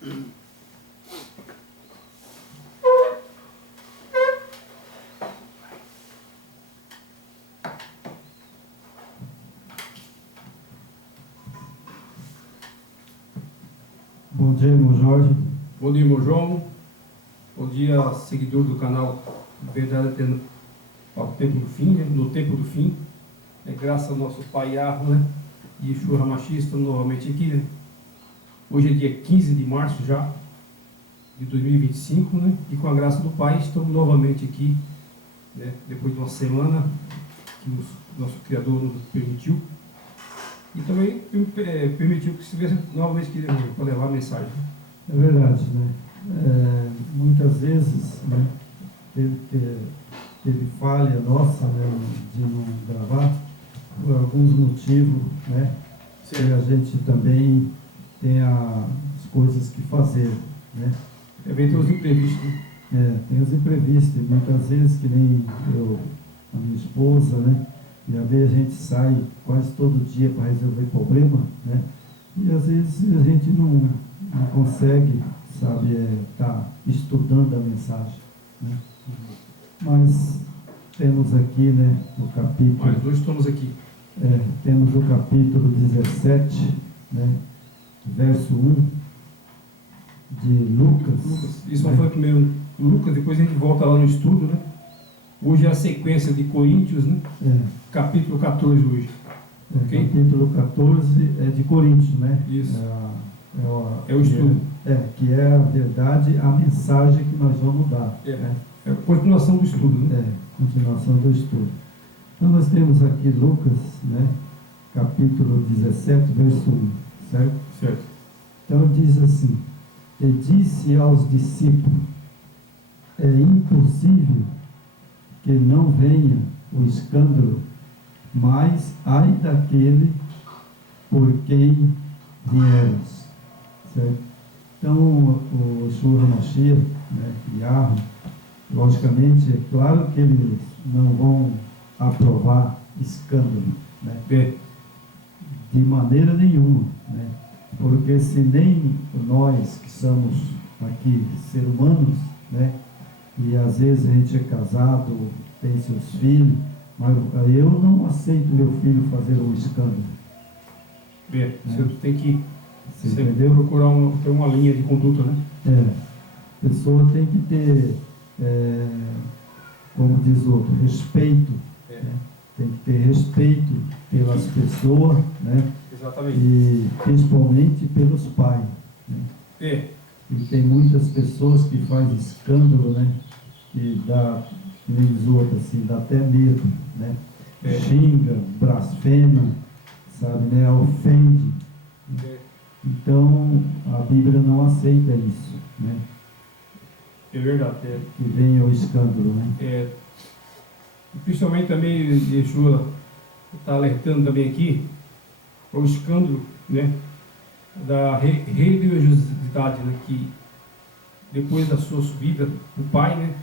Bom dia, irmão Jorge. Bom dia, irmão João. Bom dia, seguidor do canal Verdade Eterna ao Tempo do Fim, né? No Tempo do Fim. Graças ao nosso Pai Yahweh, né? E Yeshua HaMashiach, estamos novamente aqui, né? Hoje é dia 15 de março já, de 2025, né? E com a graça do Pai, estamos novamente aqui, né? Depois de uma semana que o nosso Criador nos permitiu. E também permitiu que estivesse novamente aqui, né, para levar a mensagem. É verdade, né? Muitas vezes, né, teve falha nossa, né, de não gravar, por alguns motivos, né? E a gente também tem as coisas que fazer, né? Também tem os imprevistos, né? Tem os imprevistos, e muitas vezes, que nem eu, a minha esposa, né? E às vezes a gente sai quase todo dia para resolver problema, né? E às vezes a gente não consegue, sabe, tá estudando a mensagem, né? Mas temos aqui, né, o capítulo... Nós dois estamos aqui. Temos o capítulo 17, né, verso 1 de Lucas. Isso foi o primeiro Lucas, depois a gente volta lá no estudo, né? Hoje é a sequência de Coríntios, né? Capítulo 14 hoje. Okay? Capítulo 14 é de Coríntios, né? Isso. É o estudo. Que é a verdade, a mensagem que nós vamos dar. Né? É a continuação do estudo, né? Continuação do estudo. Então nós temos aqui Lucas, né? Capítulo 17, verso 1, certo? Certo. Então diz assim: e disse aos discípulos, é impossível que não venha o escândalo, mas ai daquele por quem vieres. Certo? Então, o Yeshua HaMashiach, né, Yahweh, logicamente, é claro que eles não vão aprovar escândalo, né? De maneira nenhuma, né? Porque se nem nós que somos aqui seres humanos, né? E às vezes a gente é casado, tem seus filhos, mas eu não aceito meu filho fazer um escândalo. Você tem que procurar ter uma linha de conduta, né? A pessoa tem que ter, como diz o outro, respeito. Né? Tem que ter respeito pelas pessoas, né? Exatamente. E principalmente pelos pais. Né? E tem muitas pessoas que fazem escândalo, né? Que dá, que nem diz outro, assim, dá até medo, né? Xinga, blasfema, sabe, né? Ofende. Então, a Bíblia não aceita isso, né? É verdade. Que venha o escândalo, né? Principalmente também, Yeshua está alertando também aqui para o escândalo, né? Da religiosidade, né? Que depois da sua subida, o Pai, né?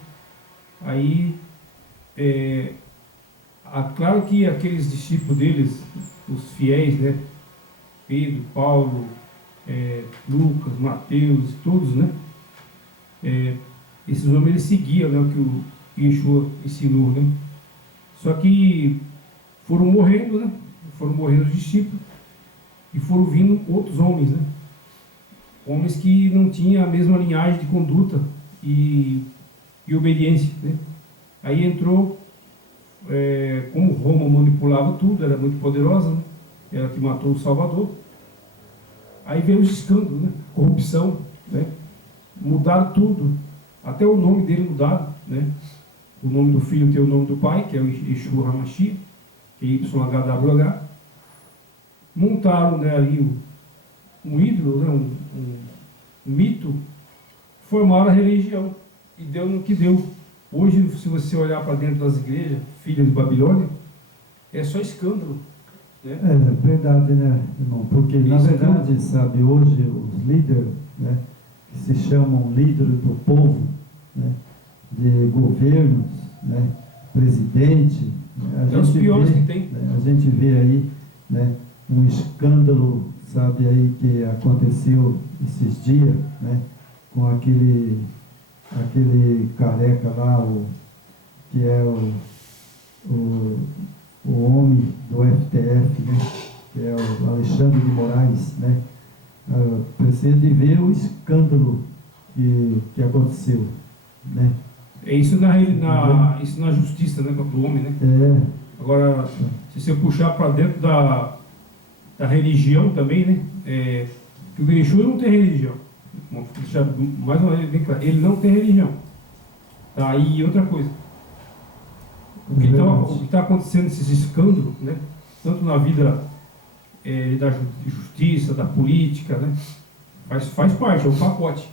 Aí, claro que aqueles discípulos deles, os fiéis, né? Pedro, Paulo, Lucas, Mateus, todos, né? Esses homens, eles seguiam, né, o que o Yeshua ensinou, né? Só que foram morrendo, né? Foram morrendo os discípulos e foram vindo outros homens, né? Homens que não tinham a mesma linhagem de conduta e obediência, né? Aí entrou, como Roma manipulava tudo, era muito poderosa, né? Ela que matou o Salvador. Aí veio os escândalos, né? Corrupção, né? Mudaram tudo, até o nome dele mudaram, né? O nome do filho tem o nome do pai, que é o Yeshua HaMashiach, que é YHWH. Montaram, né, ali um ídolo, né? Um mito, formaram a religião e deu no que deu. Hoje, se você olhar para dentro das igrejas, filhas de Babilônia, é só escândalo. Né? É verdade, né, irmão? Porque, na verdade, sabe, hoje os líderes, né, que se chamam líderes do povo, né, de governos, né, presidente, né, os piores que tem. Né, a gente vê aí, né, um escândalo sabe aí que aconteceu esses dias, né? Com aquele careca lá, que é o homem do STF, né? Que é o Alexandre de Moraes, né? Precisa de ver o escândalo que aconteceu, né? É isso isso na justiça, né, do homem, né? Agora, se você puxar para dentro da religião também, né? Que o Yeshua não tem religião. Vamos deixar mais uma vez bem claro, ele não tem religião. Tá? E outra coisa, o que está acontecendo, esses escândalos, né? Tanto na vida da justiça, da política, né? Faz parte, é um pacote,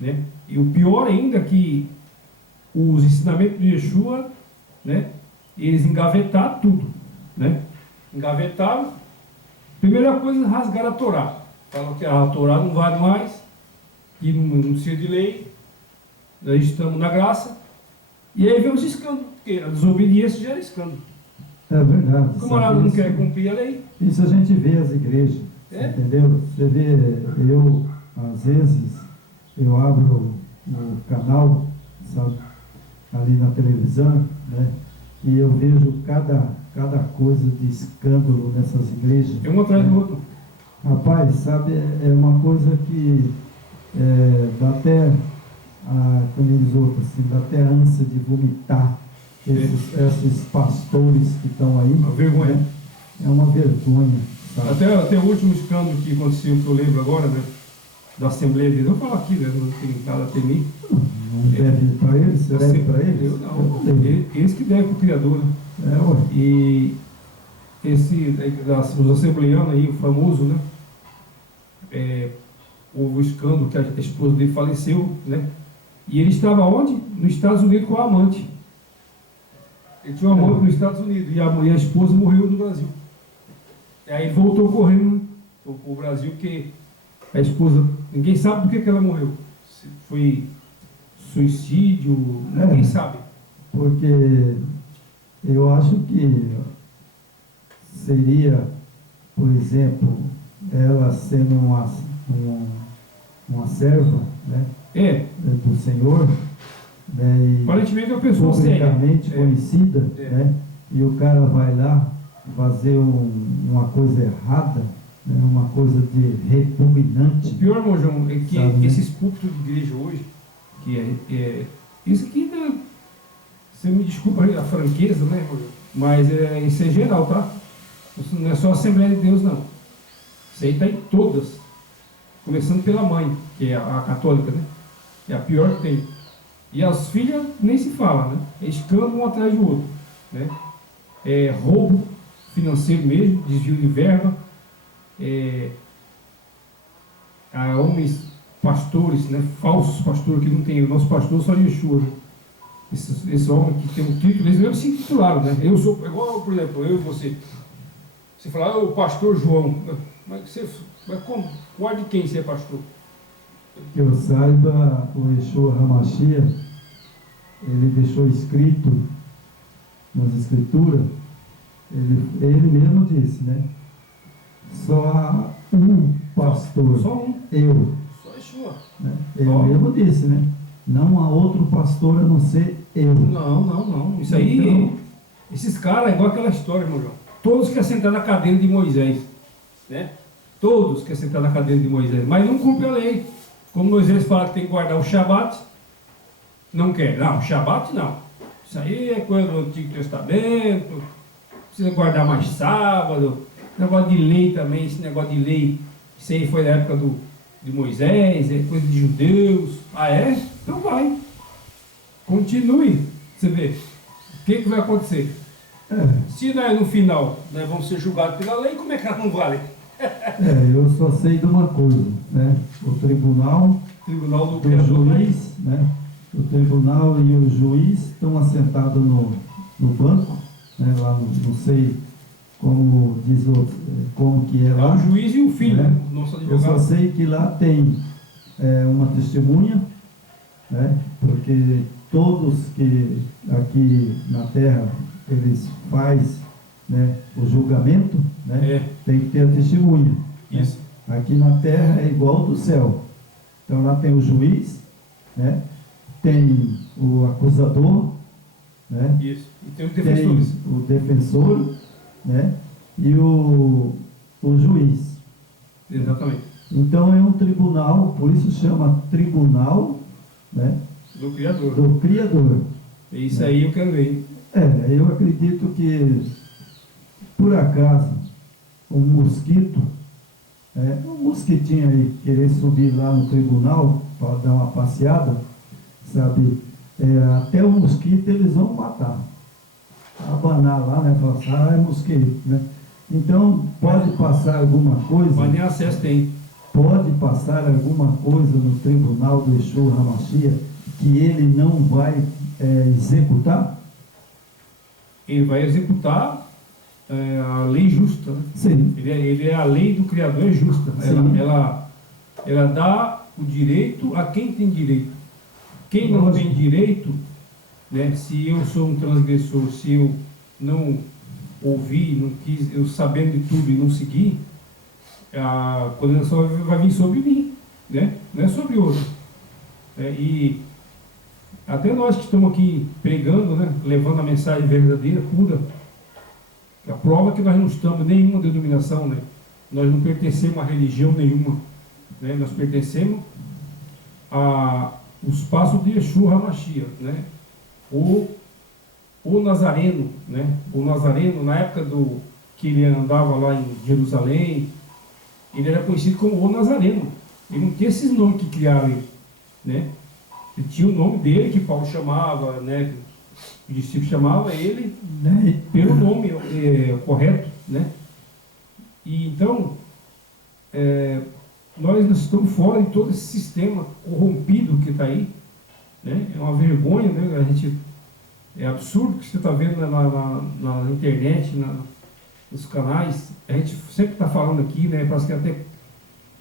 né? E o pior ainda é que os ensinamentos de Yeshua, né? Eles engavetaram tudo, né? Engavetaram. Primeira coisa, rasgaram a Torá. Falam que a Torá não vale mais, que não precisa de lei, nós estamos na graça. E aí vem os escândalos, porque a desobediência gera escândalo. É verdade. O camarada não quer cumprir a lei. Isso a gente vê as igrejas, entendeu? Você vê, às vezes, eu abro o canal, sabe, ali na televisão, né? E eu vejo cada coisa de escândalo nessas igrejas. É um atrás do outro. Rapaz, sabe, é uma coisa que dá até, como diz outro, assim, dá até ânsia de vomitar esses pastores que estão aí. Uma vergonha. Né? É uma vergonha. Sabe? Até o último escândalo que aconteceu, que eu lembro agora, né? Da Assembleia de Deus, eu falo aqui, né? Não tem nada a temer. Não deve para eles? Você deve para eles? Eu não. Eles que devem para o Criador, né? E os assembleanos aí, o famoso, né? Houve o escândalo que a esposa dele faleceu, né? E ele estava onde? Nos Estados Unidos com a amante. Ele tinha uma amante nos Estados Unidos e a esposa morreu no Brasil. E aí ele voltou correndo para o Brasil, porque a esposa, ninguém sabe do que ela morreu. Se foi suicídio, ninguém sabe. Porque eu acho que seria, por exemplo, ela sendo uma serva, né, do Senhor, né, e aparentemente é uma pessoa publicamente conhecida, né, e o cara vai lá fazer uma coisa errada, né, uma coisa de repugnante. O pior, irmão João, é que sabe, esses púlpitos de igreja hoje, que isso aqui, né, você me desculpa a franqueza, né, mas isso é geral, tá? Isso não é só a Assembleia de Deus, não. Isso aí está em todas. Começando pela mãe, que é a católica, né? É a pior que tem. E as filhas nem se fala, né? É escândalo um atrás do outro, né? É roubo financeiro mesmo, desvio de verba. Há homens pastores, né? Falsos pastores que não tem. O nosso pastor só Yeshua, né? Esse homem que tem um título, eles mesmo se titularam, né? Eu sou, igual, por exemplo, eu e você. Você fala, o pastor João. Mas como? Qual de quem você é pastor? Que eu saiba, o Yeshua HaMashiach, ele deixou escrito nas escrituras, ele mesmo disse, né? Só há um pastor. Só um. Eu. Só Yeshua. Né? Ele mesmo disse, né? Não há outro pastor a não ser eu. Não. Isso aí, então, esses caras é igual aquela história, meu irmão. Todos querem sentar na cadeira de Moisés, né? Todos querem sentar na cadeira de Moisés, mas não cumpre a lei. Como Moisés fala que tem que guardar o Shabat, não quer. Não, o Shabat não. Isso aí é coisa do Antigo Testamento, precisa guardar mais sábado. Negócio de lei também, esse negócio de lei, isso aí foi da época de Moisés, é coisa de judeus. Ah, é? Então vai. Continue. Você vê. O que vai acontecer? Se no final nós vamos ser julgados pela lei, como é que ela não vale? Eu só sei de uma coisa, né? O tribunal do juiz, né? O tribunal e o juiz estão assentados no banco, né? Lá não sei como diz como que é lá. O juiz e o filho, né? Nosso advogado. Eu só sei que lá tem uma testemunha, né? Porque todos que aqui na terra eles fazem, né, o julgamento, né, tem que ter a testemunha. Isso. Né? Aqui na terra é igual ao do céu. Então lá tem o juiz, né? Tem o acusador, né? Isso. E tem os defensores. Tem o defensor, né? E o juiz. Exatamente. Então é um tribunal, por isso chama tribunal, né? Do Criador. Do Criador. É isso aí eu quero ver. Eu acredito que, por acaso, um mosquito, um mosquitinho aí querer subir lá no tribunal para dar uma passeada, sabe? Até o mosquito eles vão matar. Abanar lá, né? Falar assim, é mosquito, né? Então, pode passar alguma coisa. Mas nem acesso tem. Pode passar alguma coisa no tribunal do Yeshua HaMashiach que ele não vai executar? Ele vai executar a lei justa, né? Sim. Ele é a lei do Criador, é justa. Ela dá o direito a quem tem direito. Quem não tem direito, né? Se eu sou um transgressor, se eu não ouvi, não quis, eu sabendo de tudo e não seguir, a condenação vai vir sobre mim, né? Não é sobre outro. E até nós que estamos aqui pregando, né? Levando a mensagem verdadeira, pura, a prova é que nós não estamos em nenhuma denominação, né? Nós não pertencemos a religião nenhuma, né? Nós pertencemos aos passos de Yeshua HaMashiach, né? O Nazareno, né? O Nazareno, na época que ele andava lá em Jerusalém, ele era conhecido como o Nazareno. Ele não tinha esses nomes que criaram ele, né? Ele tinha o nome dele, que Paulo chamava, né? O discípulo chamava ele pelo nome correto, né? E então, nós estamos fora de todo esse sistema corrompido que está aí, né? É uma vergonha, né? É absurdo o que você está vendo na internet, nos canais. A gente sempre está falando aqui, né? Parece que é até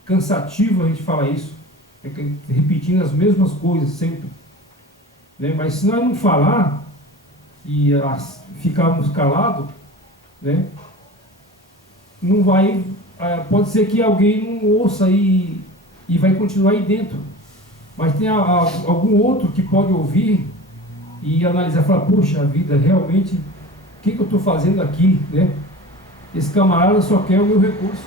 cansativo a gente falar isso, repetindo as mesmas coisas sempre, né? Mas se nós não falar e ficarmos calados, né? Não vai, pode ser que alguém não ouça e vai continuar aí dentro, mas tem algum outro que pode ouvir e analisar, falar, poxa vida, realmente, o que eu estou fazendo aqui, né? Esse camarada só quer o meu recurso.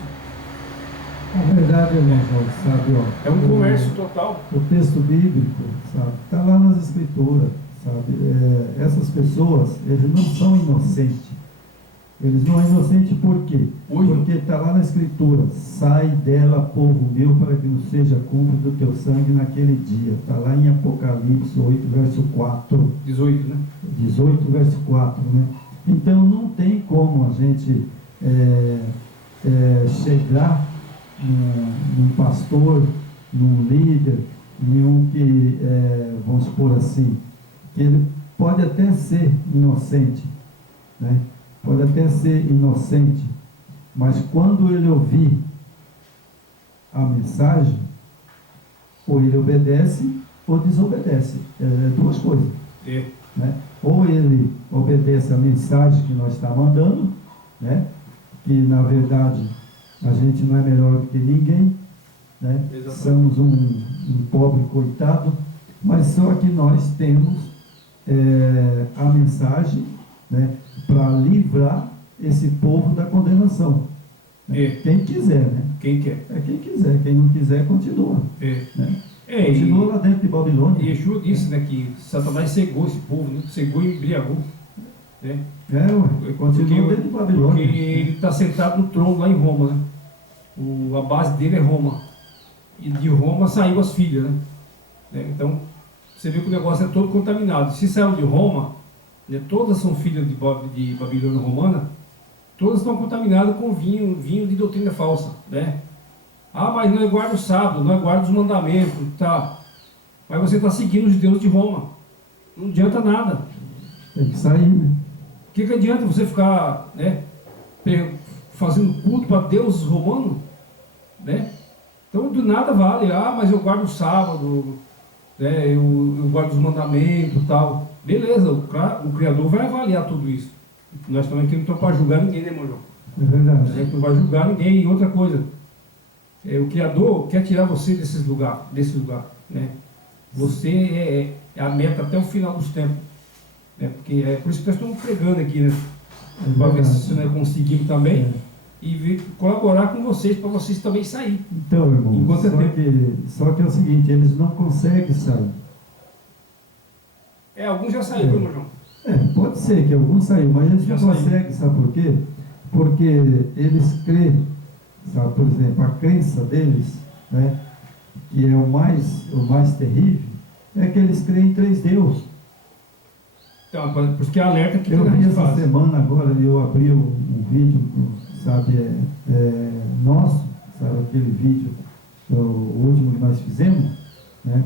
A verdade, irmão, sabe, é um comércio total. O texto bíblico, sabe, está lá nas escrituras, sabe, essas pessoas, eles não são inocentes. Eles não são inocentes por quê? Porque está lá na escritura, sai dela, povo meu, para que não seja cúmplice do teu sangue naquele dia. Está lá em Apocalipse 8, verso 4. 18, né? 18, verso 4, né? Então não tem como a gente chegar num pastor, num líder, nenhum que, vamos supor assim, que ele pode até ser inocente, né? Pode até ser inocente, mas quando ele ouvir a mensagem, ou ele obedece ou desobedece. Duas coisas. Né? Ou ele obedece a mensagem que nós estamos mandando, né? Que na verdade a gente não é melhor do que ninguém, né? Somos um pobre coitado, mas só que nós temos a mensagem, né? Para livrar esse povo da condenação. Quem quiser, né? Quem quer. Quem quiser, quem não quiser continua. Né? Continua lá dentro de Babilônia. E Yeshua disse, né, que Satanás cegou esse povo, né? Cegou e embriagou. Né? Continua dentro de Babilônia. Porque ele está sentado no trono lá em Roma, né? A base dele é Roma. E de Roma saiu as filhas, né? Então, você vê que o negócio é todo contaminado. Se saiu de Roma, né, todas são filhas de Babilônia romana, todas estão contaminadas com vinho de doutrina falsa, né? Mas não é guarda o sábado, não é guarda os mandamentos, tá? Mas você está seguindo os deuses de Roma, não adianta nada. Tem que sair, né? O que adianta você ficar, né, fazendo culto para deuses romanos, né? Então do nada vale, mas eu guardo o sábado, né, eu guardo os mandamentos e tal. Beleza, o Criador vai avaliar tudo isso. Nós também aqui não estamos para julgar ninguém, né, irmão João? É verdade. A gente não vai julgar ninguém. E outra coisa, o Criador quer tirar você desse lugar, né? Você é a meta até o final dos tempos, né? Porque é por isso que nós estamos pregando aqui, né? Para ver se nós conseguimos também e colaborar com vocês, para vocês também saírem. Então, irmão, só que é o seguinte, eles não conseguem sair. Alguns já saíram, meu João. Pode ser que alguns saíram, mas eles não conseguem, sabe por quê? Porque eles creem, sabe, por exemplo, a crença deles, né, que é o mais terrível, é que eles creem em 3 deuses. Então, por isso que é alerta que eu vi essa semana agora, eu abri um vídeo, sabe, nosso, sabe, aquele vídeo, o último que nós fizemos, né,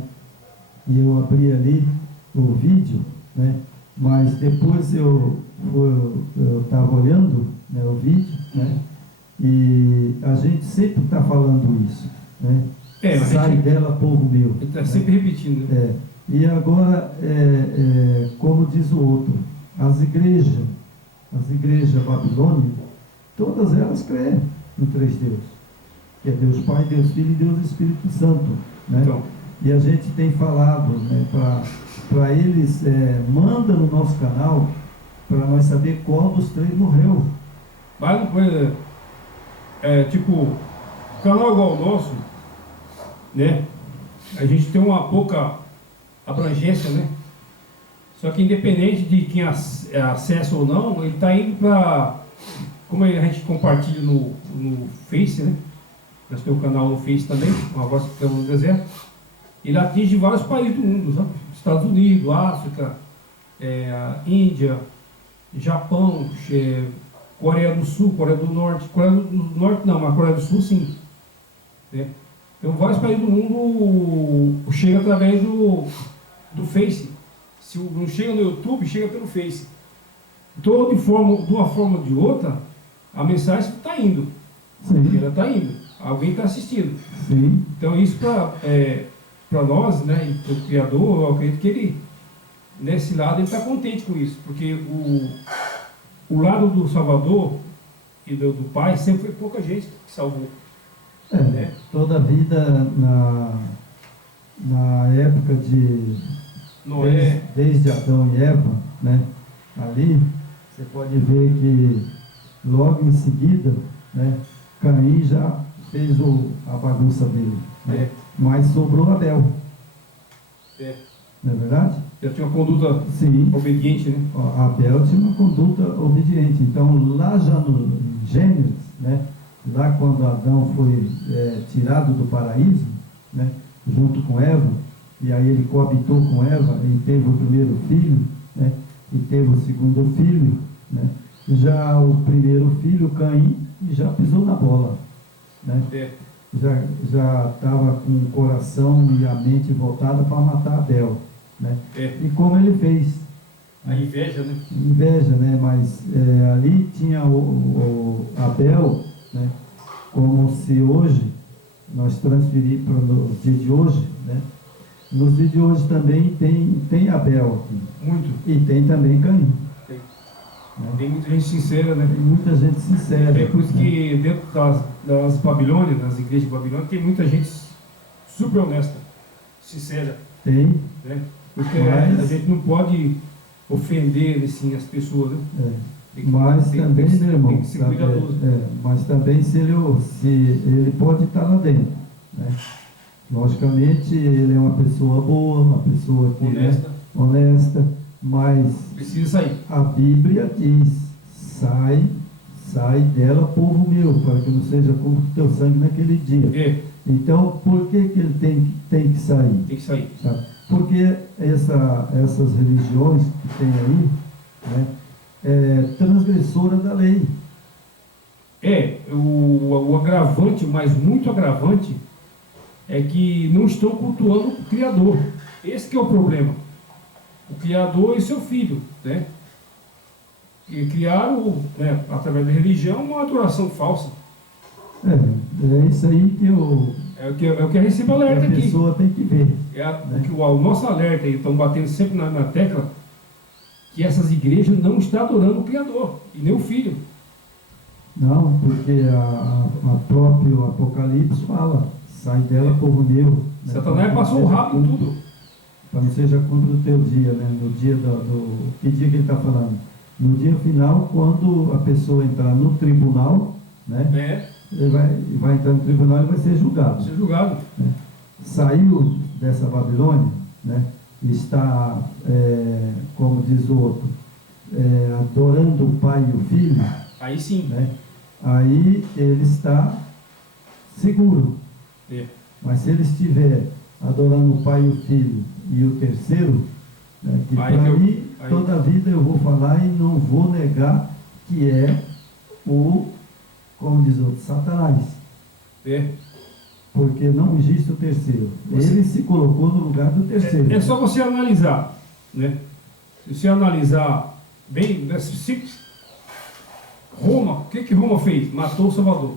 e eu abri ali o vídeo, né, mas depois eu estava olhando, né, o vídeo, né, e a gente sempre está falando isso, né, sai dela, povo meu. Ele está sempre repetindo, né? E agora, como diz o outro, as igrejas babilônicas, todas elas creem em 3 deuses, que é Deus Pai, Deus Filho e Deus Espírito Santo, né? Então, e a gente tem falado, né, para eles, manda no nosso canal, para nós saber qual dos 3 morreu. Mas não foi, tipo, canal igual o nosso, né? A gente tem uma pouca abrangência, né? Só que independente de quem acessa ou não, ele está indo para, como a gente compartilha no Face, né? Nós temos um canal no Face também, uma voz que estamos no deserto. Ele atinge vários países do mundo, sabe? Estados Unidos, África, Índia, Japão, Coreia do Sul, Coreia do Norte. Coreia do Norte não, mas Coreia do Sul sim. Né? Então vários países do mundo chega através do Face. Se não chega no YouTube, chega pelo Face. Então, de uma forma ou de outra, a mensagem está indo. Sim. Ela está indo. Alguém está assistindo. Sim. Então, isso para nós, né, e para o Criador, eu acredito que ele, nesse lado, ele está contente com isso. Porque o lado do Salvador e do Pai sempre foi pouca gente que salvou. Né? Toda a vida na época de Noé, desde Adão e Eva, né? Ali você pode ver que logo em seguida, né, Caim já fez a bagunça dele, né? Mas sobrou Abel. Não é verdade? Já tinha uma conduta obediente, né? Abel tinha uma conduta obediente. Então lá já no Gênesis, né, lá quando Adão foi tirado do paraíso, né, junto com Eva, e aí ele coabitou com Eva e teve o primeiro filho, né, e teve o segundo filho, né, já o primeiro filho, Caim, já pisou na bola, né, já estava com o coração e a mente voltada para matar Abel, né, e como ele fez? A inveja, né? Inveja, né, mas ali tinha o Abel, né, como se hoje nós transferir para o dia de hoje, né? Nos dias de hoje também tem Abel aqui. Muito. E tem também Caim. Tem. Né? Tem muita gente sincera, né? Tem muita gente sincera. É por isso que dentro das Babilônias, das igrejas babilônicas, tem muita gente super honesta, sincera. Tem. Né? Porque a gente não pode ofender assim, as pessoas, né? Mas também, meu irmão, mas também se ele pode estar lá dentro, né? Logicamente ele é uma pessoa boa, uma pessoa que honesta, mas precisa sair. A Bíblia diz: sai dela, povo meu, para que não seja como teu sangue naquele dia. Então, por que ele tem que sair? Tem que sair. Sabe? Porque essas religiões que tem aí, né, transgressora da lei. O agravante, mas muito agravante, é que não estão cultuando o Criador. Esse que é o problema. O Criador e seu Filho, né? E criaram, né, através da religião, uma adoração falsa. É isso aí que eu... É o que a recebe alerta aqui. A pessoa tem que ver. Né? O nosso alerta, e estão batendo sempre na tecla, que essas igrejas não estão adorando o Criador, e nem o Filho. Não, porque a próprio Apocalipse fala, sai dela, povo meu. Né? Satanás passou o rabo em tudo. Para não seja contra o teu dia, né? No dia que dia que ele está falando? No dia final, quando a pessoa entrar no tribunal, né? Ele vai entrar no tribunal e vai ser julgado. Ser julgado. Né? Saiu dessa Babilônia, né? Está, como diz o outro, adorando o Pai e o Filho. Aí sim. Né? Aí ele está seguro. Mas se ele estiver adorando o Pai e o Filho e o terceiro, né, que para mim, toda a vida eu vou falar e não vou negar que é como diz o outro, Satanás. Porque não existe o terceiro. Ele se colocou no lugar do terceiro. É só você analisar, né? Se você analisar bem, Roma, o que Roma fez? Matou o Salvador.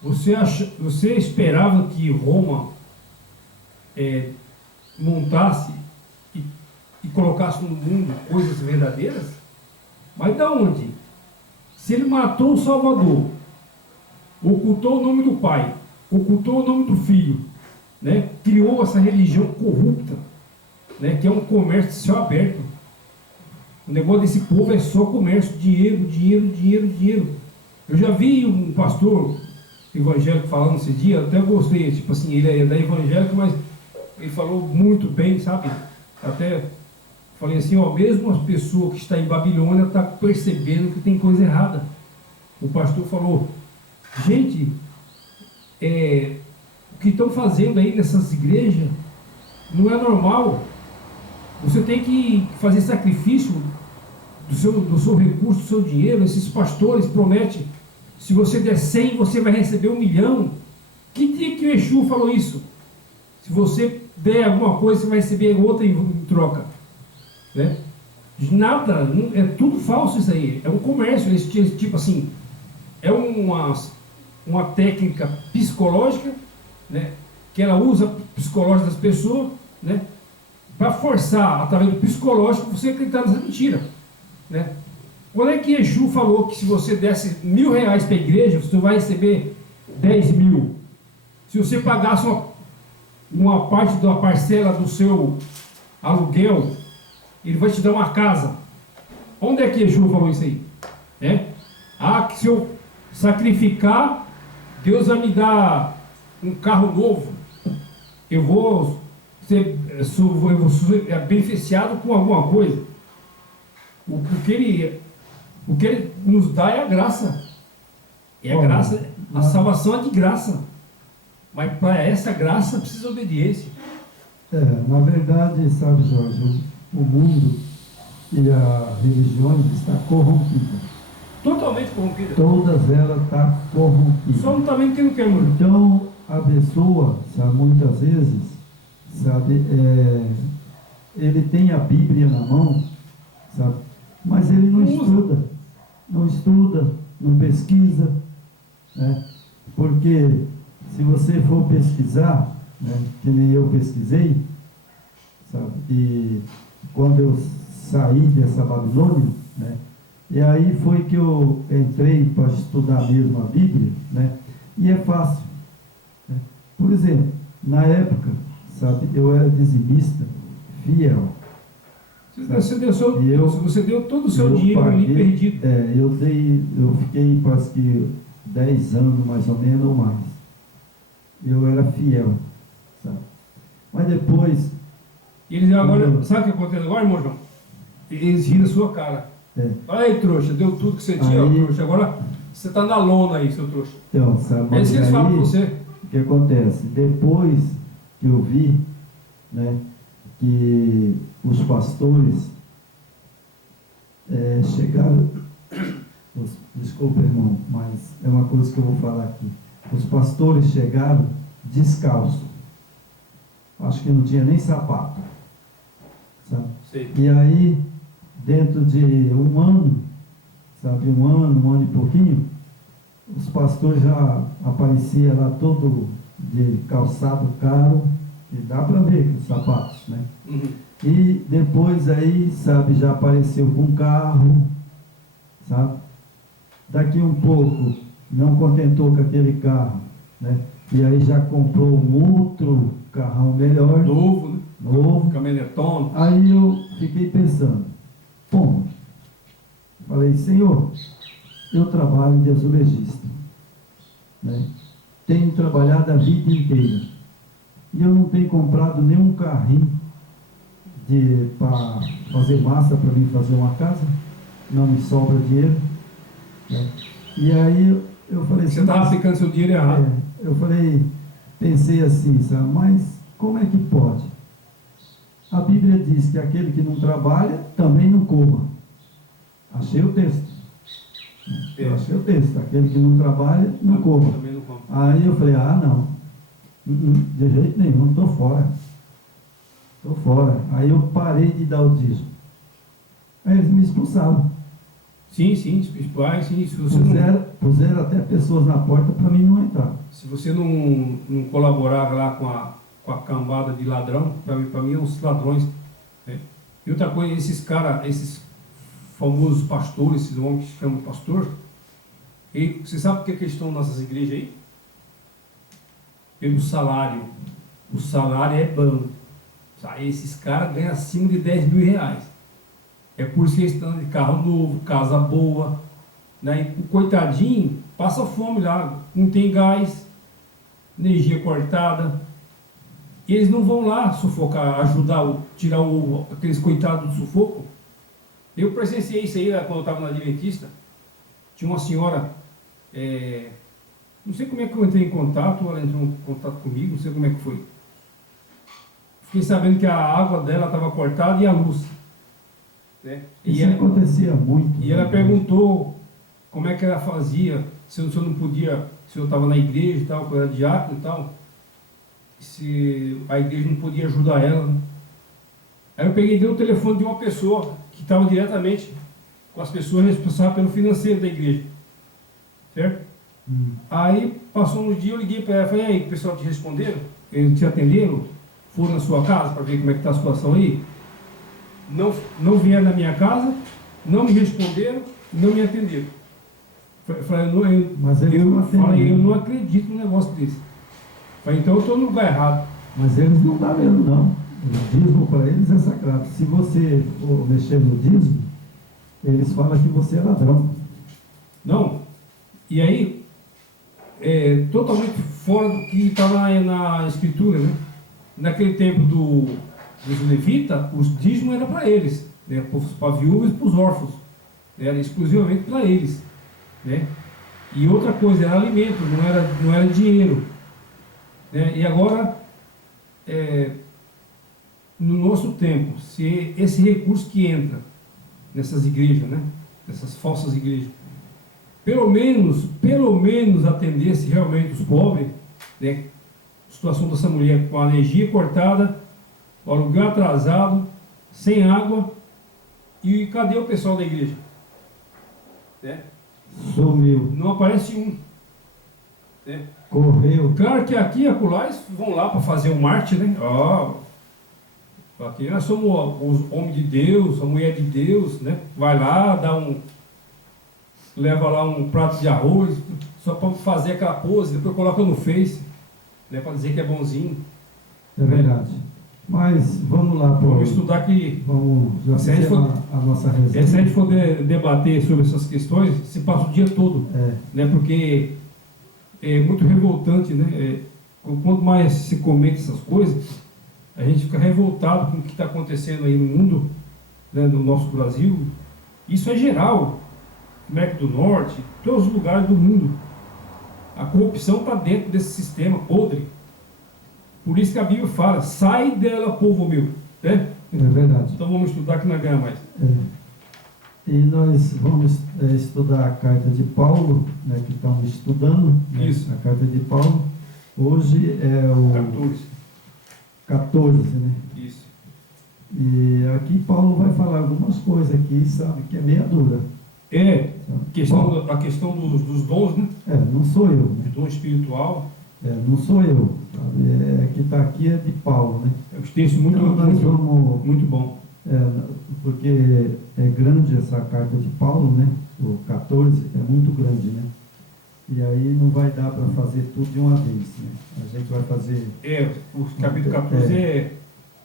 Você esperava que Roma montasse e colocasse no mundo coisas verdadeiras? Mas da onde? Se ele matou o Salvador, ocultou o nome do Pai, ocultou o nome do Filho, né? Criou essa religião corrupta, né? Que é um comércio de céu aberto. O negócio desse povo é só comércio, dinheiro, dinheiro, dinheiro, dinheiro. Eu já vi um pastor evangélico falando esse dia, até gostei, tipo assim, ele é da evangélica, mas ele falou muito bem, sabe? Até falei assim, ó, mesmo as pessoas que estão em Babilônia estão percebendo que tem coisa errada. O pastor falou, gente, o que estão fazendo aí nessas igrejas não é normal. Você tem que fazer sacrifício do seu recurso, do seu dinheiro. Esses pastores prometem, se você der 100, você vai receber 1 milhão. Que dia que o Exu falou isso? Se você der alguma coisa, você vai receber outra em troca. Né? Nada, é tudo falso isso aí. É um comércio, tipo assim, é uma técnica psicológica, né? Que ela usa psicológico das pessoas, né? Para forçar, através do psicológico, você acreditar nessa mentira, né? Quando é que Exu falou que se você desse R$1.000 para a igreja, você vai receber 10 mil? Se você pagasse uma parte da parcela do seu aluguel, ele vai te dar uma casa. Onde é que Exu falou isso aí? Que se eu sacrificar, Deus vai me dar um carro novo. Eu vou ser beneficiado com alguma coisa. O que ele nos dá é a graça. É a graça, a salvação é de graça. Mas para essa graça precisa obediência. Na verdade, sabe, Jorge, o mundo e as religiões estão corrompidas. Totalmente corrompida. Todas elas estão corrompidas. Só não está vendo quem não quer, mano. Então, a pessoa, sabe, muitas vezes, sabe, ele tem a Bíblia na mão, sabe, mas ele não estuda, não pesquisa, né? Porque se você for pesquisar, né, que nem eu pesquisei, sabe, e quando eu saí dessa Babilônia, né, e aí foi que eu entrei para estudar mesmo a Bíblia, né, e é fácil, né? Por exemplo, na época, sabe, eu era dizimista fiel. Você deu todo o seu dinheiro ali perdido. Eu fiquei quase que 10 anos mais ou menos ou mais. Eu era fiel, sabe? Mas depois... Eles agora, sabe o que acontece agora, irmão João? Eles riram a sua cara. Aí, trouxa, deu tudo que você tinha, trouxa. Agora você está na lona aí, seu trouxa. Então, sabe, é isso que eles falam para você. O que acontece? Depois que eu vi, né, que os pastores chegaram... Desculpa, irmão, mas é uma coisa que eu vou falar aqui. Os pastores chegaram descalços. Acho que não tinha nem sapato. Sabe? E aí, dentro de um ano, sabe, um ano e pouquinho, os pastores já apareciam lá todo de calçado caro, e dá para ver os sapatos, né? Uhum. E depois aí, sabe, já apareceu com carro, sabe? Daqui um pouco, não contentou com aquele carro, né? E aí já comprou um outro carrão melhor. Novo, né? Novo. Caminhonetão. Aí eu fiquei pensando, bom, falei, Senhor, eu trabalho de azulejista, né? Tenho trabalhado a vida inteira. E eu não tenho comprado nenhum carrinho para fazer massa para mim fazer uma casa. Não me sobra dinheiro, né? E aí eu falei assim, Você estava aplicando seu dinheiro errado. eu falei, pensei assim, sabe, mas como é que pode? A Bíblia diz que aquele que não trabalha também não coma. Achei o texto. Eu achei o texto. Aquele que não trabalha não coma. Também não come. Aí eu falei, não. De jeito nenhum, estou fora. Estou fora. Aí eu parei de dar o dízimo. Aí eles me expulsaram. Sim, espirituais, sim. Se você Puseram até pessoas na porta para mim não entrar. Se você não colaborar lá com a cambada de ladrão, para mim é uns ladrões, né? E outra coisa, esses caras, esses famosos pastores, esses homens que se chamam pastor, você sabe por que eles estão nessas igrejas aí? Pelo salário. O salário é bom. Esses caras ganham acima de 10 mil reais. É por isso que eles estão de carro novo, casa boa, né? E o coitadinho passa fome lá, não tem gás, energia cortada. E eles não vão lá sufocar, ajudar, tirar aqueles coitados do sufoco. Eu presenciei isso aí quando eu estava na Adventista. Tinha uma senhora, não sei como é que eu entrei em contato, ela entrou em contato comigo, não sei como é que foi. Fiquei sabendo que a água dela estava cortada e a luz, né? Isso acontecia muito. E ela perguntou como é que ela fazia, se eu não podia, se eu estava na igreja e tal, que eu era diácono e tal, se a igreja não podia ajudar ela, né? Aí eu peguei e dei o telefone de uma pessoa que estava diretamente com as pessoas responsáveis pelo financeiro da igreja, certo? Aí passou um dia, eu liguei para ela, falei, aí, o pessoal te responderam? Eles te atenderam? Foram na sua casa para ver como é que está a situação aí? Não vieram na minha casa, não me responderam, não me atenderam. Eu não acredito num negócio desse. Falei, então eu estou no lugar errado. Mas eles não dão mesmo, não. O dízimo para eles é sagrado. Se você for mexer no dízimo, eles falam que você é ladrão. Não. E aí, totalmente fora do que estava na escritura, né? Naquele tempo dos levitas, os dízimos eram para eles, né? Para viúvas e para os órfãos. Era exclusivamente para eles, né? E outra coisa, era alimento, não era dinheiro, né? E agora, no nosso tempo, se esse recurso que entra nessas igrejas, né? Nessas falsas igrejas, pelo menos atendesse realmente os pobres, né? A situação dessa mulher com a energia cortada, o aluguel atrasado, sem água, e cadê o pessoal da igreja? Né? Sumiu. Não aparece um. Né? Correu. Claro que aqui e acolá eles vão lá para fazer um marketing, né? Aqui nós somos os homens de Deus, a mulher de Deus, né? Vai lá, leva lá um prato de arroz, só para fazer aquela pose, depois coloca no Face, né? Para dizer que é bonzinho. É verdade. Mas vamos lá. Vamos estudar que... Vamos já fazer a nossa resenha. Se a gente for debater sobre essas questões, se passa o dia todo, né? Porque é muito revoltante, né? Quanto mais se comenta essas coisas, a gente fica revoltado com o que está acontecendo aí no mundo, né? No nosso Brasil. Isso é geral, América do Norte, todos os lugares do mundo. A corrupção está dentro desse sistema podre. Por isso que a Bíblia fala, sai dela, povo meu. Né? É verdade. Então vamos estudar que não ganha mais. E nós vamos estudar a carta de Paulo, né, que estamos estudando. Né, isso. A carta de Paulo. Hoje é o 14, né? Isso. E aqui Paulo vai falar algumas coisas aqui, sabe, que é meia dura. A questão dos dons, né? Não sou eu. Né? O dom espiritual. Não sou eu. Sabe? Que está aqui é de Paulo, né? É um texto muito bom. porque é grande essa carta de Paulo, né? O 14 é muito grande, né? E aí não vai dar para fazer tudo de uma vez, né? A gente vai fazer... O capítulo 14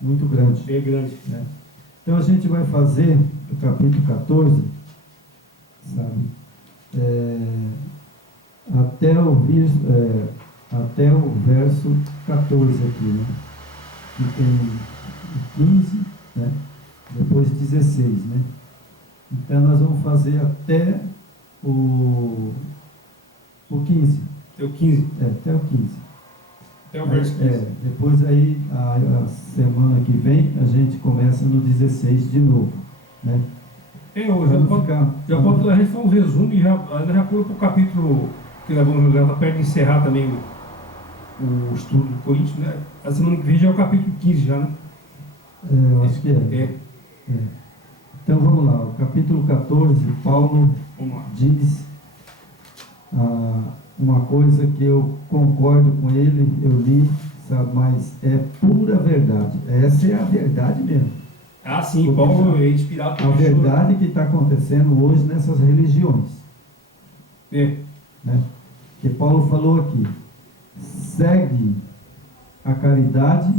muito grande. É grande. Né? Então a gente vai fazer o capítulo 14, sabe? Até o verso 14 aqui, né? Que tem 15, né? Depois 16, né? Então nós vamos fazer até o 15. Até o 15. Até o 15. Até o verso 15. Depois aí, a semana que vem, a gente começa no 16 de novo, né? Hoje já pode a gente fazer um resumo e já pula para o capítulo que nós vamos jogar, está perto de encerrar também o estudo do Coríntios, né? A semana que vem já é o capítulo 15 já, né? Eu acho que é. Então vamos lá, o capítulo 14, Paulo diz uma coisa que eu concordo com ele, eu li, sabe, mas é pura verdade. Essa é a verdade mesmo. Sim, porque Paulo é inspirado por a verdade que está acontecendo hoje nessas religiões. Né? Que Paulo falou aqui: segue a caridade,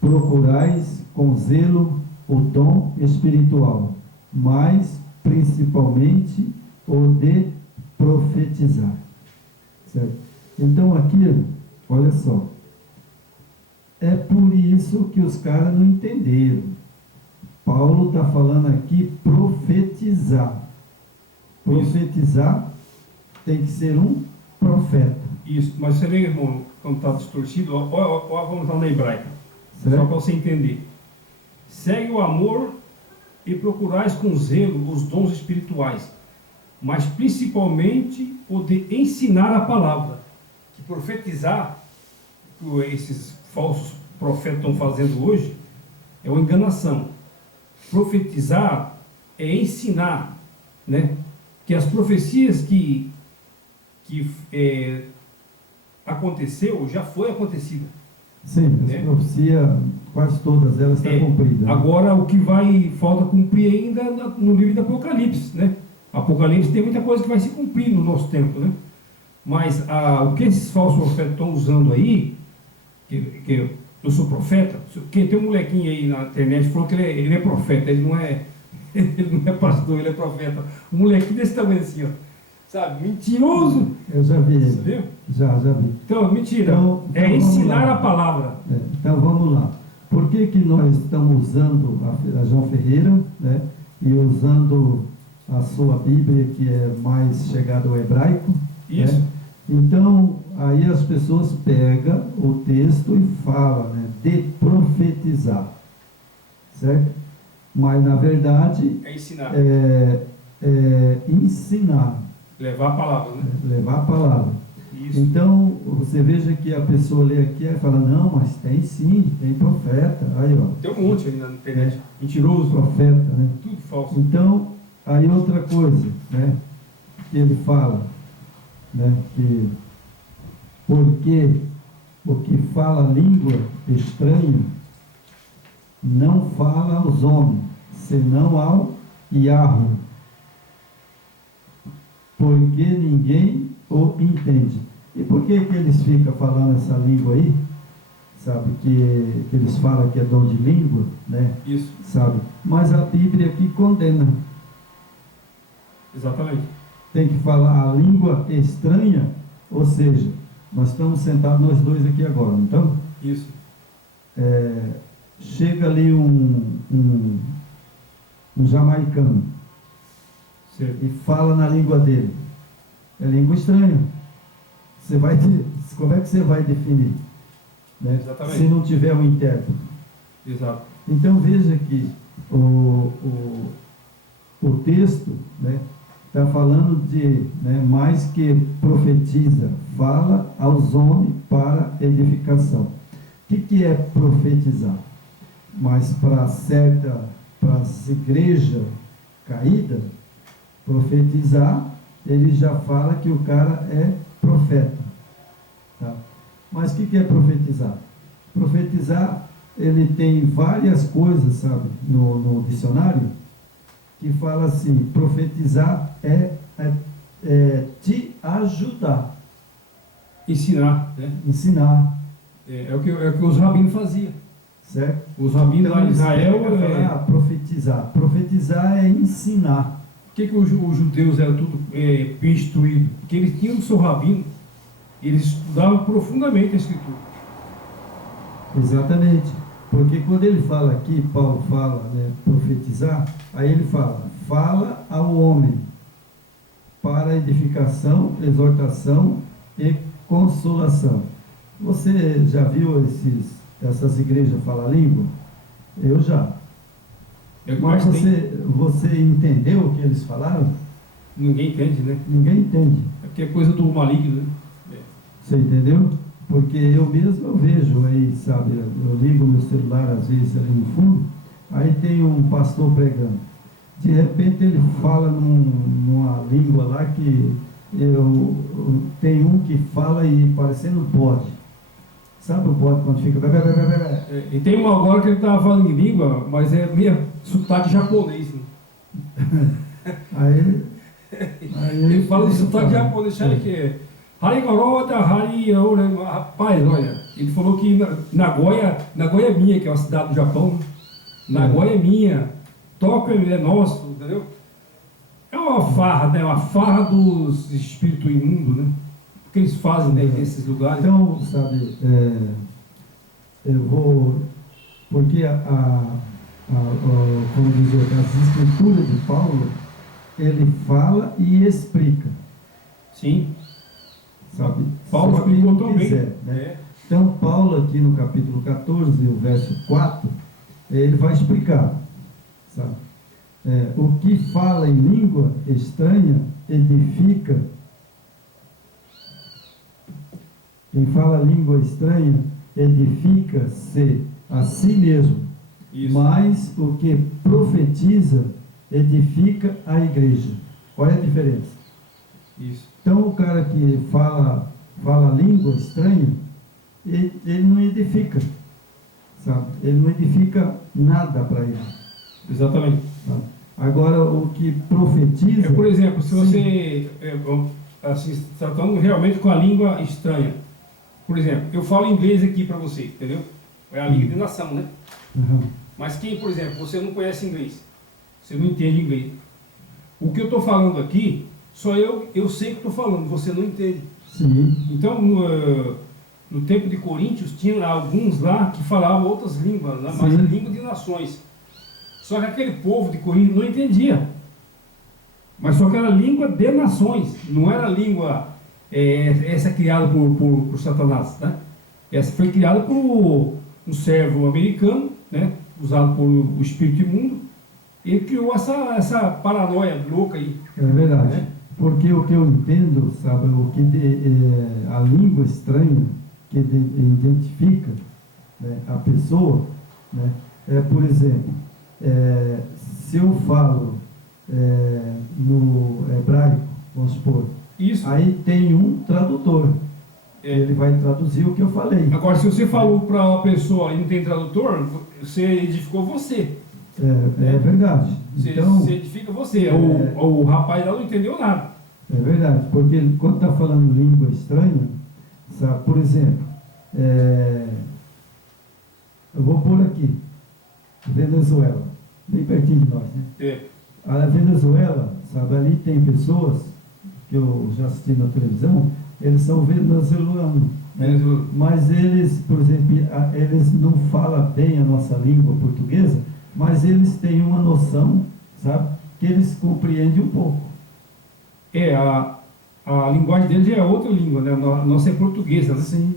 procurais com zelo o dom espiritual, mas principalmente o de profetizar. Certo? Então aqui, olha só, é por isso que os caras não entenderam. Paulo está falando aqui profetizar. Profetizar tem que ser um profeta. Isso, mas você vê, irmão, quando está distorcido, vamos lá na hebraica, certo? Só para você entender. Segue o amor e procurais com zelo os dons espirituais, mas principalmente o de ensinar a palavra. Que profetizar, que esses falsos profetas estão fazendo hoje, é uma enganação. Profetizar é ensinar, né? Que as profecias que aconteceu, já foi acontecida. Sim, as profecias, quase todas elas estão cumpridas. Agora, o que falta cumprir ainda no livro do Apocalipse, né? Apocalipse tem muita coisa que vai se cumprir no nosso tempo, né? Mas o que esses falsos profetas estão usando aí, que eu sou profeta, tem um molequinho aí na internet que falou que ele é profeta, ele não é pastor, ele é profeta. Um molequinho desse tamanho assim, ó. Sabe? Mentiroso. Eu já vi ele. Você viu? Já vi. Então, mentira. Então ensinar a palavra. Então vamos lá. Por que nós estamos usando a João Ferreira, né? E usando a sua Bíblia, que é mais chegada ao hebraico? Isso. Né? Então, aí as pessoas pegam o texto e falam, né? De profetizar. Certo? Mas, na verdade, é ensinar. Ensinar. Levar a palavra, né? Levar a palavra. Isso. Então, você veja que a pessoa lê aqui e fala, não, mas tem sim, tem profeta. Aí, ó. Tem um monte aí na internet. Mentiroso. Profeta, né? Tudo falso. Então, aí outra coisa, né? Que ele fala, né? Que porque o que fala língua estranha não fala aos homens, senão ao Yahweh, porque ninguém o entende. E por que eles ficam falando essa língua aí? Sabe, que eles falam que é dom de língua, né? Isso. Sabe? Mas a Bíblia aqui condena. Exatamente. Tem que falar a língua estranha, ou seja, nós estamos sentados nós dois aqui agora, então? Isso. Chega ali um jamaicano, certo, e fala na língua dele. É língua estranha. Como é que você vai definir? Né? Exatamente. Se não tiver um intérprete. Exato. Então veja que o texto, né, está falando de, né, mais que profetiza, fala aos homens para edificação. O que é profetizar? Mas para as igrejas caídas, profetizar, ele já fala que o cara é profeta. Tá? Mas o que é profetizar? Profetizar ele tem várias coisas, sabe, no dicionário, que fala assim, profetizar é te ajudar. Ensinar, né? Ensinar. É o que os rabinos faziam. Certo? Os rabinos lá em Israel... profetizar. Profetizar é ensinar. Por que os judeus eram tudo bem instruídos? Porque eles tinham o seu rabino, eles estudavam profundamente a Escritura. Exatamente. Porque quando ele fala aqui, Paulo fala, né, profetizar, aí ele fala ao homem para edificação, exortação e consolação. Você já viu essas igrejas falar língua? Eu já. Mas você entendeu o que eles falaram? Ninguém entende, né? Ninguém entende. É porque é coisa do maligno, né? Você entendeu? Porque eu mesmo vejo aí, sabe, eu ligo meu celular às vezes ali no fundo, aí tem um pastor pregando. De repente ele fala numa língua lá que tem um que fala e parecendo um bode. Sabe o bode quando fica... E tem uma agora que ele estava falando em língua, mas é meio sotaque japonês. Né? Aí ele fala de sotaque japonês, sabe que é? Rapaz, olha, ele falou que Nagoya é minha, que é uma cidade do Japão. Nagoya é minha, Tóquio é nosso, entendeu? É uma farra, né? Uma farra dos espíritos imundos, né? O que eles fazem nesses lugares? Então, sabe, eu vou... Porque como dizer, as escrituras de Paulo, ele fala e explica. Sim. Sabe? Paulo explicou tão bem. Né? Então, Paulo aqui no capítulo 14, o verso 4, ele vai explicar, sabe? O que fala em língua estranha edifica. Quem fala língua estranha edifica-se a si mesmo. Isso. Mas o que profetiza edifica a igreja. Qual é a diferença? Isso. Então o cara que fala língua estranha, ele não edifica, sabe? Ele não edifica nada para ele. Exatamente. Sabe? Agora o que profetiza... por exemplo, se você assim, tratando realmente com a língua estranha, por exemplo, eu falo inglês aqui para você, entendeu? É a língua de nação, né? Uhum. Mas quem, por exemplo, você não conhece inglês, você não entende inglês. O que eu estou falando aqui, só eu sei que estou falando, você não entende. Sim. Então, no tempo de Coríntios, tinha alguns lá que falavam outras línguas, né? Mas a língua de nações. Só que aquele povo de Coríntios não entendia. Mas só que era língua de nações, não era língua essa criada por Satanás, né? Essa foi criada por um servo americano, né? Usado por o espírito imundo. Ele criou essa paranoia louca aí. É verdade. Né? Porque o que eu entendo, sabe, a língua estranha que identifica, né, a pessoa, né, por exemplo, se eu falo no hebraico, vamos supor, isso. Aí tem um tradutor. Ele vai traduzir o que eu falei. Agora, se você falou para uma pessoa e não tem tradutor, você edificou você. É verdade. Então, você edifica você. O rapaz lá não entendeu nada. É verdade, porque quando está falando língua estranha, sabe, por exemplo, eu vou pôr aqui, Venezuela, bem pertinho de nós, né? A Venezuela, sabe, ali tem pessoas que eu já assisti na televisão, eles são venezuelanos, né? Mas eles, por exemplo, eles não falam bem a nossa língua portuguesa, mas eles têm uma noção, sabe, que eles compreendem um pouco. A linguagem deles já é outra língua, né? A nossa é portuguesa, né? Sim.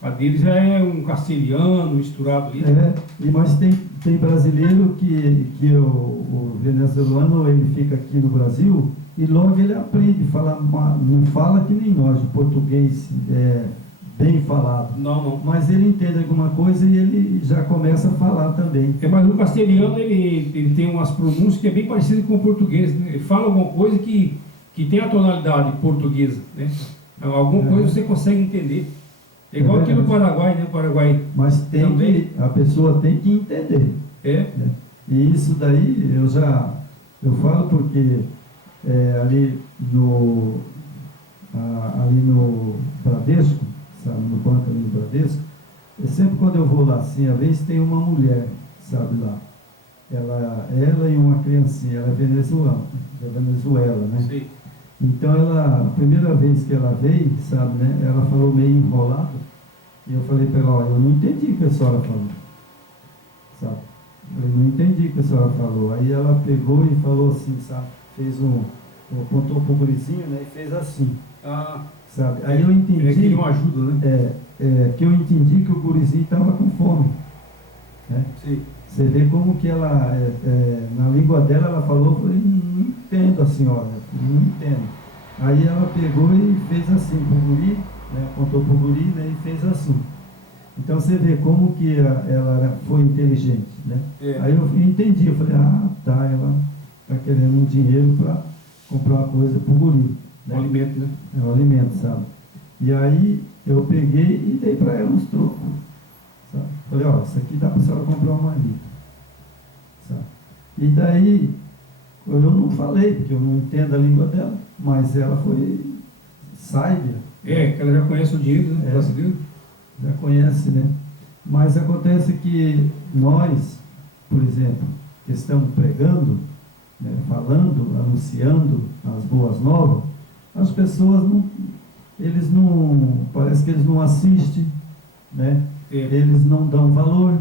A deles já é um castelhano misturado ali. Mas tem brasileiro que o venezuelano, ele fica aqui no Brasil e logo ele aprende a falar, não fala que nem nós, o português bem falado. Não. Mas ele entende alguma coisa e ele já começa a falar também. Mas o castelhano, ele tem umas pronúncias que é bem parecido com o português, né? Ele fala alguma coisa que tem a tonalidade portuguesa, né? Alguma coisa você consegue entender. É igual aqui no verdade. Paraguai, né? O Paraguai Mas também. a pessoa tem que entender. É, Né? E isso daí eu falo porque ali ali no Bradesco, sabe, no banco ali no Bradesco, sempre quando eu vou lá assim, às vezes tem uma mulher, sabe, lá. Ela e uma criancinha, ela é Venezuela, né? sei. Então a primeira vez que ela veio, sabe, né, ela falou meio enrolada, e eu falei para ela, olha, eu não entendi o que a senhora falou, sabe? Eu falei, não entendi o que a senhora falou. Aí ela pegou e falou assim, sabe, apontou pro gurizinho, né, e fez assim, Ah, sabe? Aí eu ele entendi, queria uma ajuda, né? que eu entendi que o gurizinho estava com fome, né? Sei. Você vê como que ela, na língua dela, ela falou, eu falei, não entendo a senhora, não entendo. Aí ela pegou e fez assim pro guri, né, apontou pro guri, né, e fez assim. Então você vê como que ela foi inteligente, né? É. Aí eu entendi, eu falei, tá, ela está querendo um dinheiro para comprar uma coisa pro guri, O né? alimento, né? É o alimento, sabe? E aí eu peguei e dei para ela uns trocos, sabe? Falei, ó, isso aqui dá para a senhora comprar uma marmita, sabe? E daí, eu não falei, porque eu não entendo a língua dela, mas ela foi sábia, É, que ela já conhece o dinheiro, né? É. Brasileiro. já conhece, né? Mas acontece que nós, por exemplo, que estamos pregando, né, falando, anunciando as boas novas, as pessoas parece que eles não assistem, né? É. Eles não dão valor,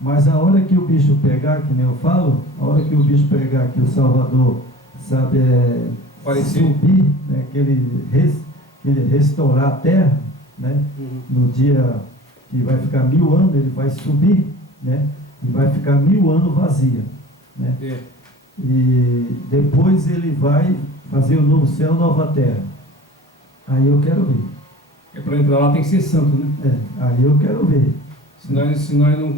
mas a hora que o bicho pegar, que nem eu falo, a hora que o bicho pegar, que o Salvador, sabe, Aparecer. subir, né, que ele restaurar a terra, né, no dia que vai ficar 1000 anos, ele vai subir, né, e vai ficar 1000 anos vazia, né, É. e depois ele vai fazer o novo céu, nova terra. Aí eu quero ver. É para entrar lá tem que ser santo, né? Aí eu quero ver. Se nós não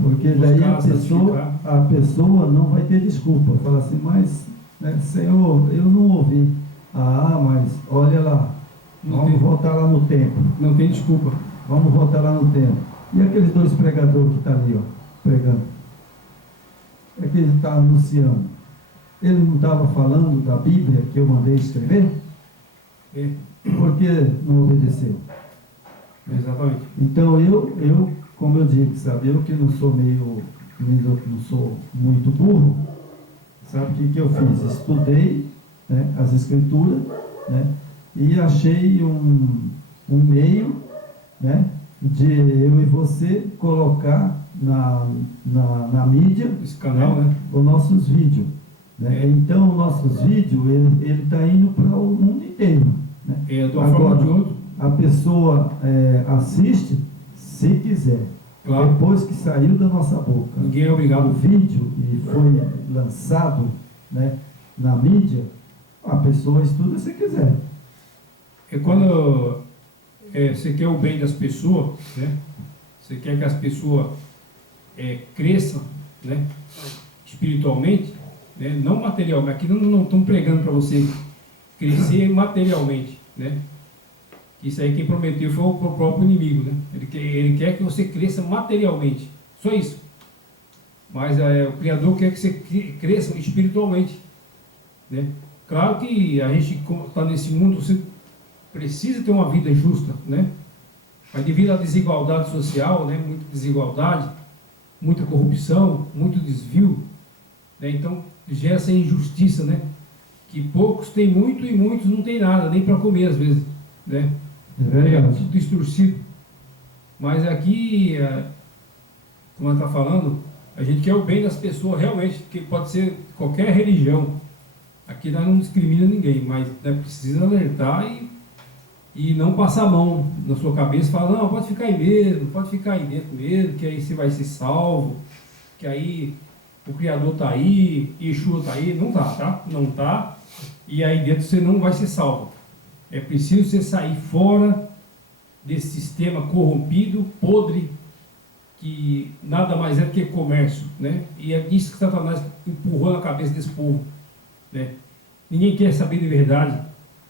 Porque daí buscar santificar, a pessoa não vai ter desculpa. Fala assim, mas, né, Senhor, eu não ouvi. Mas olha lá, vamos voltar lá no templo. não tem desculpa. Vamos voltar lá no templo. E aqueles dois pregadores que estão ali, ó, pregando? É que ele está anunciando. Ele não estava falando da Bíblia que eu mandei escrever? É, Por que não obedeceu? exatamente. Então como eu digo, sabe, eu que não sou não sou muito burro, sabe o que eu fiz? Estudei, né, as escrituras, né, e achei um meio, né, de eu e você colocar na mídia, Esse canal, né? os nossos vídeos. Né? É. Então, os nossos vídeos, ele está indo para o mundo inteiro. Né? É, de uma forma ou de outra. A pessoa assiste se quiser. Claro. Depois que saiu da nossa boca Ninguém é o obrigado. vídeo e foi lançado, né, na mídia, a pessoa estuda se quiser. É quando você quer o bem das pessoas, né? Você quer que as pessoas cresçam, né? Espiritualmente, né? Não materialmente. Aqui não estamos pregando para você crescer materialmente, né? Isso aí quem prometeu foi o próprio inimigo, né? Ele quer que você cresça materialmente, só isso. Mas o Criador quer que você cresça espiritualmente, né? Claro que a gente está nesse mundo, você precisa ter uma vida justa, né? Mas devido à desigualdade social, né? Muita desigualdade, muita corrupção, muito desvio, né? Então gera essa injustiça, né? Que poucos têm muito e muitos não têm nada, nem para comer às vezes, né? É verdade. Tudo distorcido. Mas aqui, como ela está falando, a gente quer o bem das pessoas realmente, que pode ser qualquer religião. Aqui nós não discrimina ninguém, mas precisa alertar e não passar a mão na sua cabeça e falar, não, pode ficar aí mesmo, pode ficar aí dentro mesmo, que aí você vai ser salvo, que aí o Criador está aí, Yeshua está aí. Não está, tá? Não está. E aí dentro você não vai ser salvo. É preciso você sair fora desse sistema corrompido, podre, que nada mais é do que comércio, né? E é isso que Satanás empurrou na cabeça desse povo, né? Ninguém quer saber de verdade,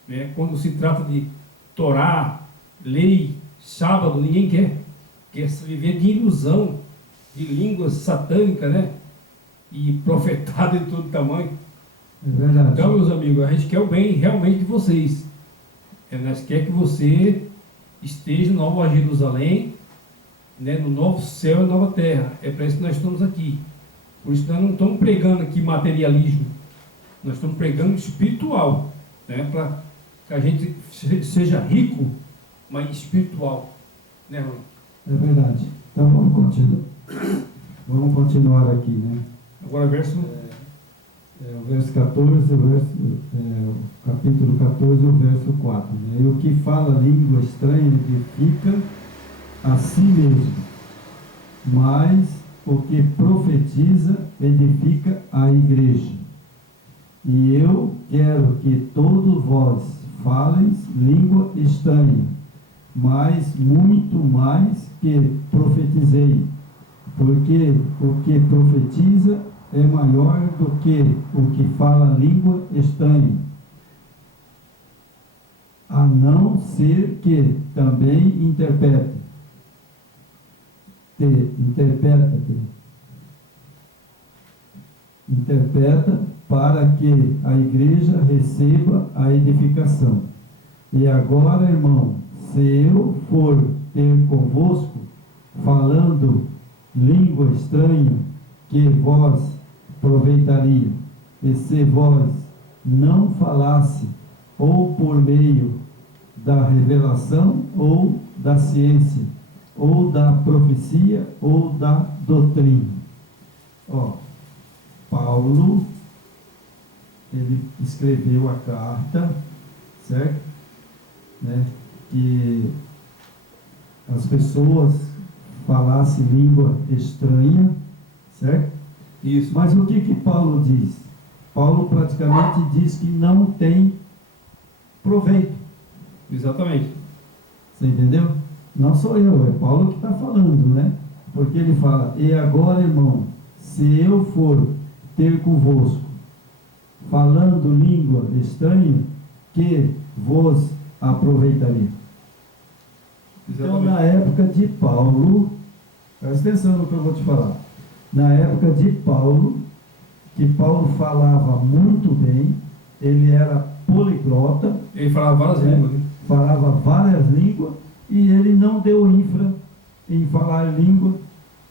né? Quando se trata de Torá, lei, sábado, ninguém quer viver de ilusão, de línguas satânicas, né? E profetada de todo tamanho. É verdade. Então, meus amigos, a gente quer o bem realmente de vocês. Nós quer que você esteja no Nova Jerusalém, né, no novo céu e nova terra. É para isso que nós estamos aqui. Por isso nós não estamos pregando aqui materialismo. Nós estamos pregando espiritual, né, para que a gente seja rico, mas espiritual. Né, Ronaldo? É verdade. Então vamos continuar. Vamos continuar aqui, né? Agora verso... o verso 14, o capítulo 14, o verso 4. Né? E o que fala língua estranha edifica a si mesmo, mas o que profetiza edifica a igreja. E eu quero que todos vós faleis língua estranha, mas muito mais que profetizei, porque o que profetiza é maior do que o que fala língua estranha, a não ser que também interpreta para que a igreja receba a edificação. E agora, irmão, se eu for ter convosco, falando língua estranha, que vós aproveitaria, e se vós não falasse, ou por meio da revelação, ou da ciência, ou da profecia, ou da doutrina. Paulo, ele escreveu a carta, certo? Né? Que as pessoas falassem língua estranha, certo? Isso. Mas o que Paulo diz? Paulo praticamente diz que não tem proveito. Exatamente. Você entendeu? Não sou eu, é Paulo que está falando, né? Porque ele fala, e agora, irmão, se eu for ter convosco, falando língua estranha, que vos aproveitaria. Então, na época de Paulo, presta atenção no que eu vou te falar. Na época de Paulo, que Paulo falava muito bem, ele era poliglota. Ele falava várias línguas, né? Falava várias línguas, e ele não deu infra em falar língua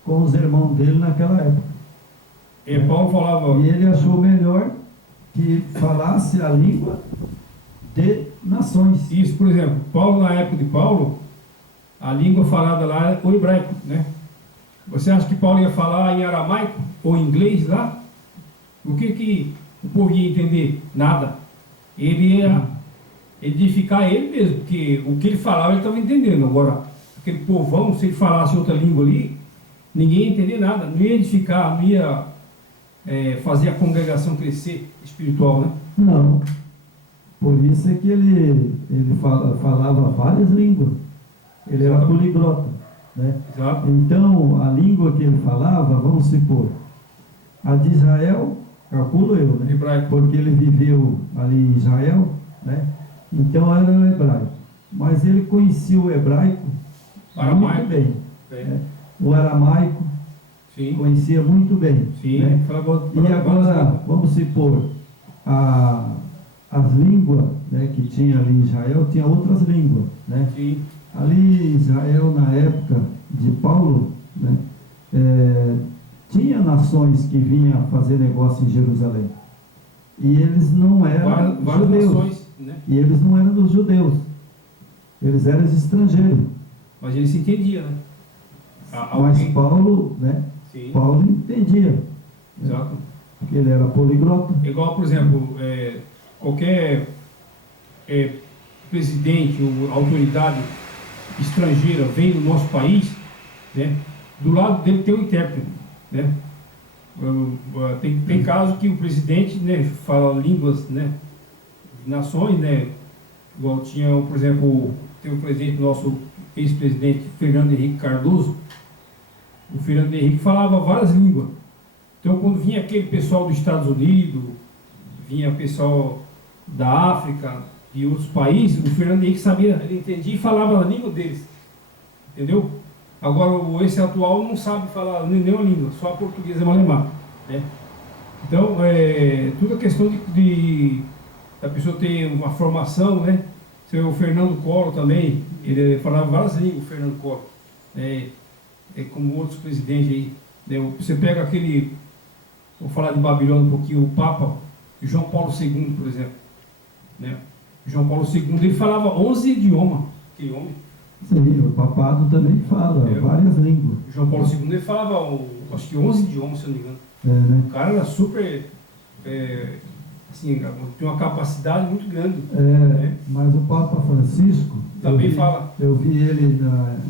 com os irmãos dele naquela época. E Paulo falava... E ele achou melhor que falasse a língua de nações. Isso, por exemplo, Paulo, na época de Paulo, a língua falada lá é o hebraico, né? Você acha que Paulo ia falar em aramaico ou em inglês lá? O que o povo ia entender? Nada. Ele ia edificar ele mesmo, porque o que ele falava ele estava entendendo. Agora, aquele povão, se ele falasse outra língua ali, ninguém ia entender nada, não ia edificar, não ia fazer a congregação crescer espiritual, né? Não. Por isso é que ele falava várias línguas. Ele era poliglota, né? Exato. Então, a língua que ele falava, vamos supor, a de Israel, calculo eu, né? Hebraico. Porque ele viveu ali em Israel, né? Então era o hebraico. Mas ele conhecia o hebraico Aramaico. muito bem. Né? O aramaico, Sim. conhecia muito bem. Sim. Né? E agora, vamos supor, as línguas, né, que tinha ali em Israel, tinha outras línguas. Né? Sim. Ali em Israel, na época de Paulo, né, tinha nações que vinham fazer negócio em Jerusalém. E eles não eram várias judeus. nações, né? E eles não eram dos judeus. Eles eram estrangeiros. Mas ele se entendia, né? Mas Paulo, né? Sim. Paulo entendia. Exato. Porque ele era poliglota. Igual, por exemplo, qualquer presidente ou autoridade estrangeira vem no nosso país, né? Do lado dele tem um intérprete, né? Tem caso que o presidente, né, fala línguas, né, de nações, né? Igual tinha, por exemplo, tem o presidente nosso, ex-presidente Fernando Henrique Cardoso. O Fernando Henrique falava várias línguas. Então, quando vinha aquele pessoal dos Estados Unidos, vinha pessoal da África e outros países, o Fernando Henrique sabia, ele entendia e falava a língua deles. entendeu? Agora, esse atual não sabe falar nenhuma língua, só português e alemão, né? Então, tudo é questão de a pessoa ter uma formação, né? O Fernando Collor também, ele falava várias línguas, o Fernando Collor, como outros presidentes aí, né? Você pega aquele, vou falar de Babilônia um pouquinho, o Papa João Paulo II, por exemplo, né? João Paulo II, ele falava 11 idiomas, aquele homem. Sim, o papado também fala várias línguas. João Paulo II, ele falava, acho que 11 idiomas, se eu não me engano. Né? O cara era super, assim, tem uma capacidade muito grande. Né? Mas o Papa Francisco, também fala. Eu vi ele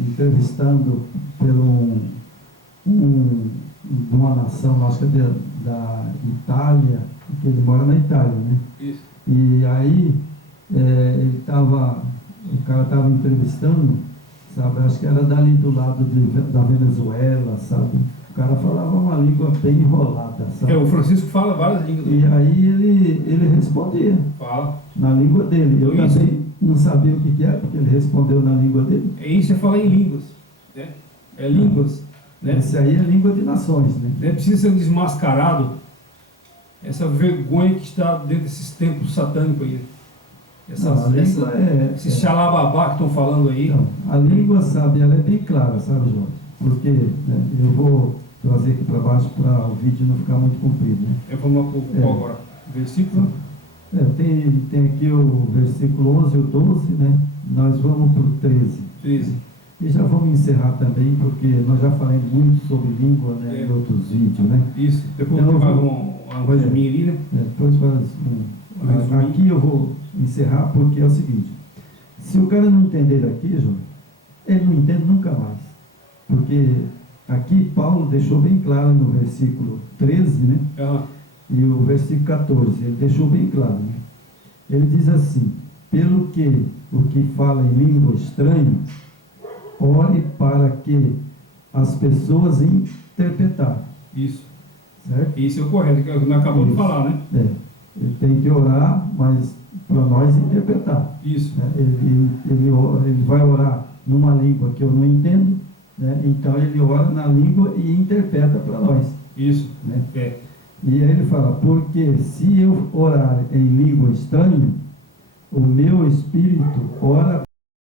entrevistando pelo de uma nação, acho que é da Itália, porque ele mora na Itália, né? Isso. E aí o cara estava entrevistando, sabe, acho que era dali do lado da Venezuela, sabe? O cara falava uma língua bem enrolada, sabe? O Francisco fala várias línguas. E aí ele respondia. Fala. Na língua dele. Eu também não sabia o que era, porque ele respondeu na língua dele. Isso é falar em línguas, né? Línguas. Né? Esse aí é língua de nações, né? Precisa ser desmascarado essa vergonha que está dentro desses templos satânicos aí. Esses xalababá que estão falando aí. Então, a língua, sabe, ela é bem clara, sabe, Jorge? Porque, né, eu vou trazer aqui para baixo para o vídeo não ficar muito comprido, né? Vamos qual agora? Versículo? Tem aqui o versículo 11 e o 12, né? Nós vamos para o 13. E já vamos encerrar também, porque nós já falamos muito sobre língua, né, em outros vídeos, né? Isso, depois então, faz um resuminho ali, né? Depois faz aqui eu vou encerrar, porque é o seguinte: se o cara não entender aqui, João, ele não entende nunca mais. Porque aqui Paulo deixou bem claro no versículo 13, né? E o versículo 14, ele deixou bem claro, né? Ele diz assim: pelo que o que fala em língua estranha, ore para que as pessoas interpretarem. Isso. Certo? Isso é o correto, que nós acabamos de falar, né? Ele tem que orar, mas para nós interpretar. Isso. Ele vai orar numa língua que eu não entendo, né? Então ele ora na língua e interpreta para nós. Isso. Né? E aí ele fala: porque se eu orar em língua estranha, o meu espírito ora